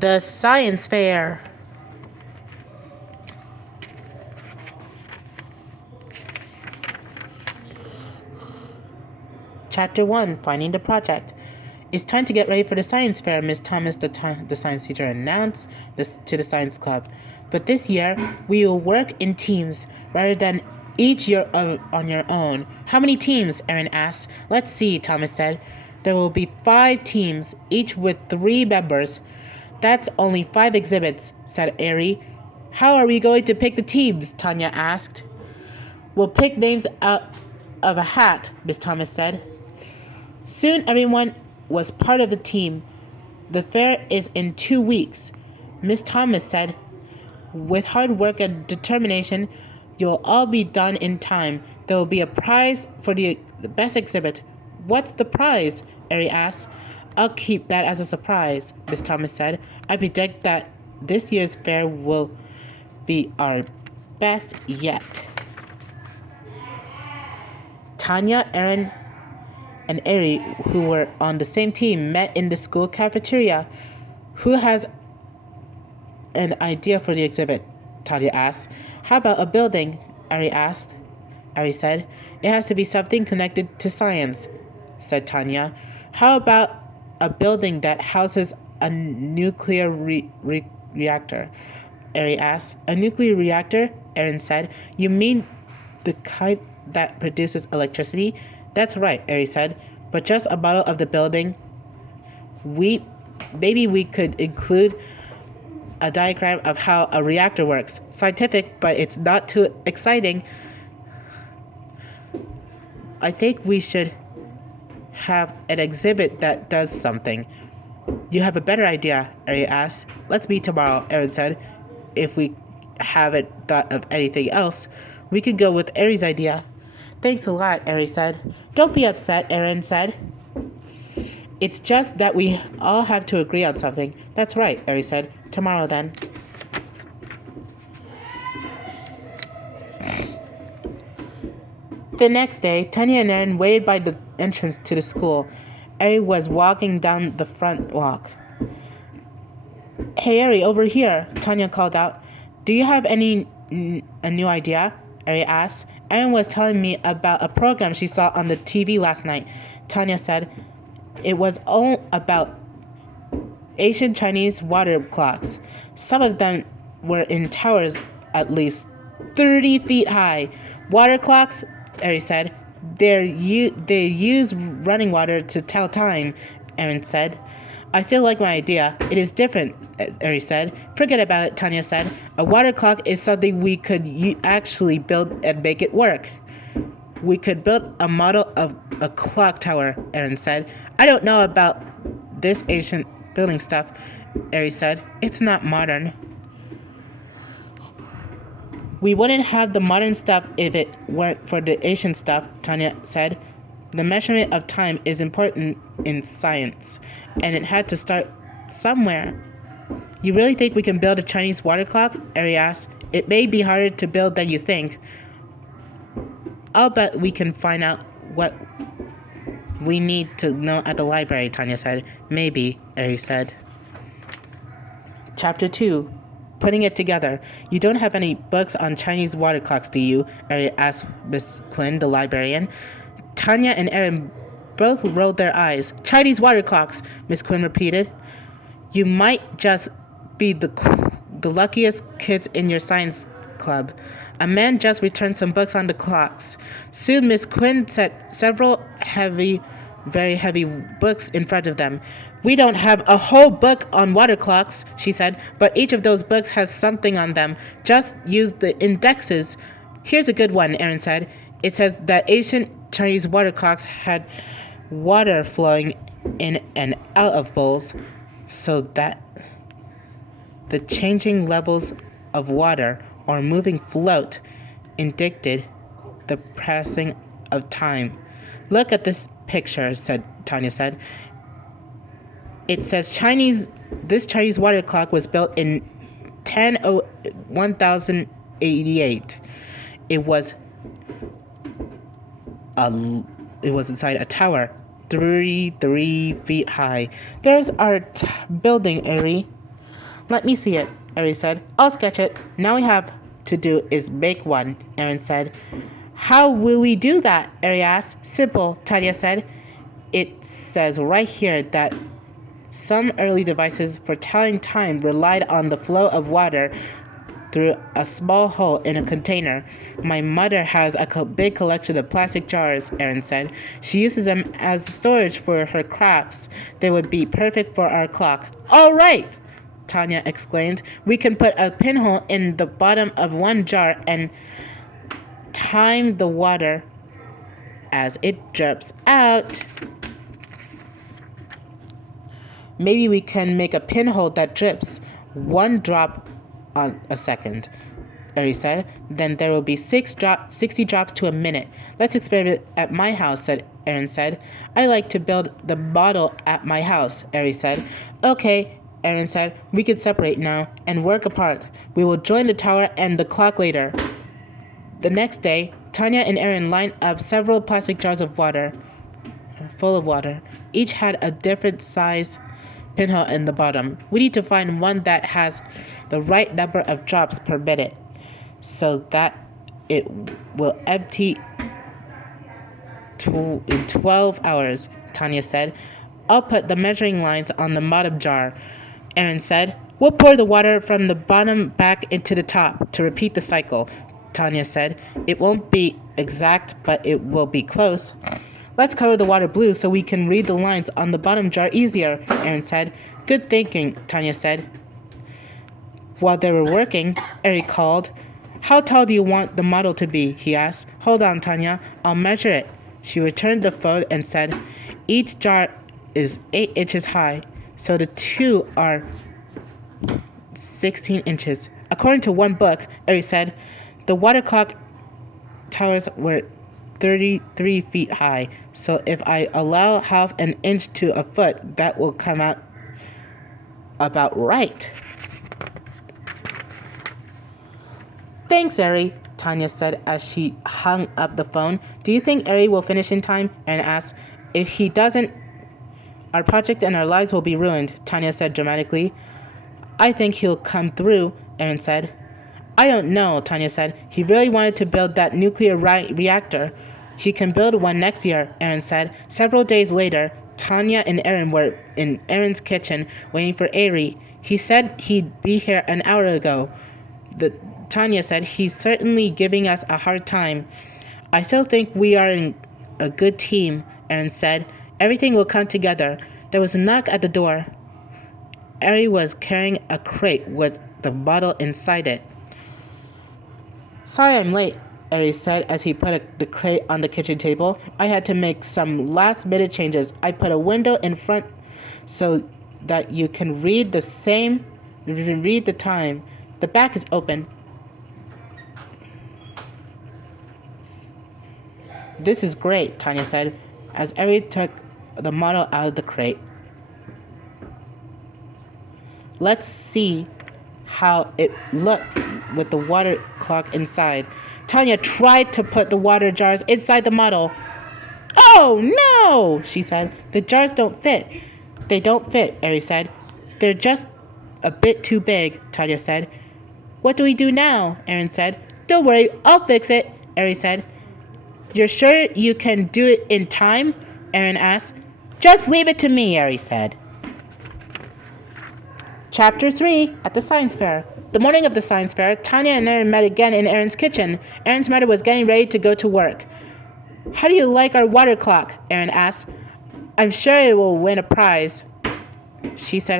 The Science Fair. Chapter 1, Finding the Project. It's time to get ready for the science fair, Miss Thomas, the science teacher, announced to the science club. But this year, we will work in teams rather than each year on your own. How many teams? Erin asked. Let's see, Thomas said. There will be 5 teams, each with 3 members. That's only 5 exhibits, said Ari. How are we going to pick the teams? Tanya asked. We'll pick names out of a hat, Miss Thomas said. Soon everyone was part of the team. The fair is in 2 weeks, Miss Thomas said. With hard work and determination, you'll all be done in time. There will be a prize for the best exhibit. What's the prize? Ari asked. I'll keep that as a surprise, Miss Thomas said. I predict that this year's fair will be our best yet. Tanya, Erin, and Ari, who were on the same team, met in the school cafeteria. Who has an idea for the exhibit? Tanya asked. How about a building? Ari asked. Ari said. It has to be something connected to science, said Tanya. How about a building that houses a nuclear reactor? Ari asked. A nuclear reactor? Erin said. You mean the kind that produces electricity? That's right, Ari said. But just a model of the building. Maybe we could include a diagram of how a reactor works. Scientific, but it's not too exciting. I think we should have an exhibit that does something. You have a better idea, Ari asked. Let's meet tomorrow, Erin said. If we haven't thought of anything else, we could go with Ari's idea. Thanks a lot, Ari said. Don't be upset, Erin said. It's just that we all have to agree on something. That's right, Ari said. Tomorrow then. The next day, Tanya and Erin waited by the entrance to the school. Ari was walking down the front walk. Hey, Ari, over here, Tanya called out. Do you have a new idea? Ari asked. Erin was telling me about a program she saw on the TV last night. Tanya said. It was all about ancient Chinese water clocks. Some of them were in towers at least 30 feet high. Water clocks, Ari said. They use running water to tell time, Erin said. I still like my idea. It is different, Ari said. Forget about it, Tanya said. A water clock is something we could actually build and make it work. We could build a model of a clock tower, Erin said. I don't know about this ancient building stuff, Ari said. It's not modern. We wouldn't have the modern stuff if it weren't for the ancient stuff, Tanya said. The measurement of time is important in science, and it had to start somewhere. You really think we can build a Chinese water clock? Ari asked. It may be harder to build than you think. I'll bet we can find out what we need to know at the library, Tanya said. Maybe, Ari said. Chapter 2, Putting It Together. You don't have any books on Chinese water clocks, do you? Ari asked Miss Quinn, the librarian. Tanya and Erin both rolled their eyes. Chinese water clocks, Miss Quinn repeated. You might just be the luckiest kids in your science club. A man just returned some books on the clocks. Soon Miss Quinn set several very heavy books in front of them. We don't have a whole book on water clocks, she said, but each of those books has something on them. Just use the indexes. Here's a good one, Erin said. It says that ancient Chinese water clocks had water flowing in and out of bowls so that the changing levels of water or moving float indicated the passing of time. Look at this picture, Tanya said. It says this Chinese water clock was built in 1088. It was inside a tower, 3 feet high. There's our building, Ari. Let me see it, Eri said. I'll sketch it. Now we have to do is make one, Aaron said. How will we do that? Eri asked. Simple, Tanya said. It says right here that some early devices for telling time relied on the flow of water through a small hole in a container. My mother has a big collection of plastic jars, Aaron said. She uses them as storage for her crafts. They would be perfect for our clock. All right, Tanya exclaimed. We can put a pinhole in the bottom of one jar and time the water as it drips out. Maybe we can make a pinhole that drips one drop on a second, Eri said. Then there will be 60 drops to a minute. Let's experiment at my house, Aaron said. I like to build the model at my house, Eri said. Okay, Aaron said. We can separate now and work apart. We will join the tower and the clock later. The next day, Tanya and Aaron lined up several plastic jars full of water. Each had a different size pinhole in the bottom. We need to find one that has the right number of drops per minute so that it will empty in 12 hours, Tanya said. I'll put the measuring lines on the bottom jar, Aaron said. We'll pour the water from the bottom back into the top to repeat the cycle, Tanya said. It won't be exact, but it will be close. Let's color the water blue so we can read the lines on the bottom jar easier, Aaron said. Good thinking, Tanya said. While they were working, Eri called. How tall do you want the model to be? He asked. Hold on, Tanya. I'll measure it. She returned the phone and said, each jar is 8 inches high, so the two are 16 inches. According to one book, Eri said, the water clock towers were 33 feet high, so if I allow half an inch to a foot, that will come out about right. Thanks, Eri, Tanya said as she hung up the phone. Do you think Eri will finish in time? Aaron asked. If he doesn't, our project and our lives will be ruined, Tanya said dramatically. I think he'll come through, Aaron said. I don't know, Tanya said. He really wanted to build that nuclear reactor. He can build one next year, Aaron said. Several days later, Tanya and Aaron were in Aaron's kitchen waiting for Eri. He said he'd be here an hour ago. Tanya said, he's certainly giving us a hard time. I still think we are in a good team, Aaron said. Everything will come together. There was a knock at the door. Eri was carrying a crate with the bottle inside it. Sorry I'm late, Eri said as he put the crate on the kitchen table. I had to make some last-minute changes. I put a window in front so that you can read the time. The back is open. This is great, Tanya said, as Eri took the model out of the crate. Let's see how it looks with the water clock inside. Tanya tried to put the water jars inside the model. Oh, no, she said. The jars don't fit. They don't fit, Eri said. They're just a bit too big, Tanya said. What do we do now? Aaron said. Don't worry, I'll fix it, Eri said. You're sure you can do it in time? Aaron asked. Just leave it to me, Eri said. Chapter 3, at the science fair. The morning of the science fair, Tanya and Aaron met again in Aaron's kitchen. Aaron's mother was getting ready to go to work. How do you like our water clock? Aaron asked. I'm sure it will win a prize, she said